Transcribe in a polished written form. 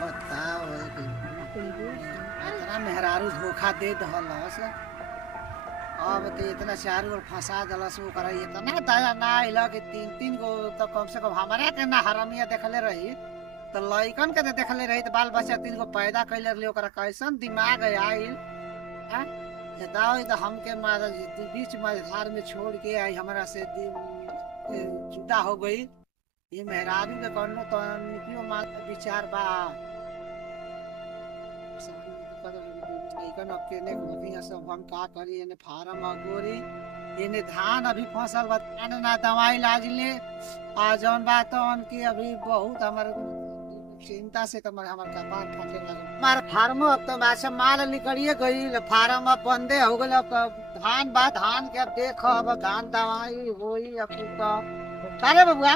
बताओ इतना मेहरारू धोखा दे दहलस। अब तो इतना चारू ओर फंसा दलस ओकरा इतना दया ना आइला कि तीन तीन गो तो कम से कम हमारा के ना हरामिया देखले रही तो लइकन के तो देखले रही तो बाल बच्चा तीन गो पैदा कैले रही ओकरा कैसन दिमाग आइल। हाँ? बताओ तो हमके मारा बीच मझधार में छोड़ के आई हमारा से जुदा हो गई। ये मेहरारू के कौनो तो निकियो मार विचार बा लइकन अकेले घूमी सब हम का करी एने फार्म अगोरी एने धान अभी फसल बा धान ना दवाई लाजले आ जौन बात की अभी बहुत हमार चिंता से तो हमार कपार फटे लगे। हमार फार्म अब तो अच्छा माल निकलिए गई फार्म अब बंदे हो गए। अब धान बा धान के अब देखो अब धान दवाई होई अब तो अरे बबुआ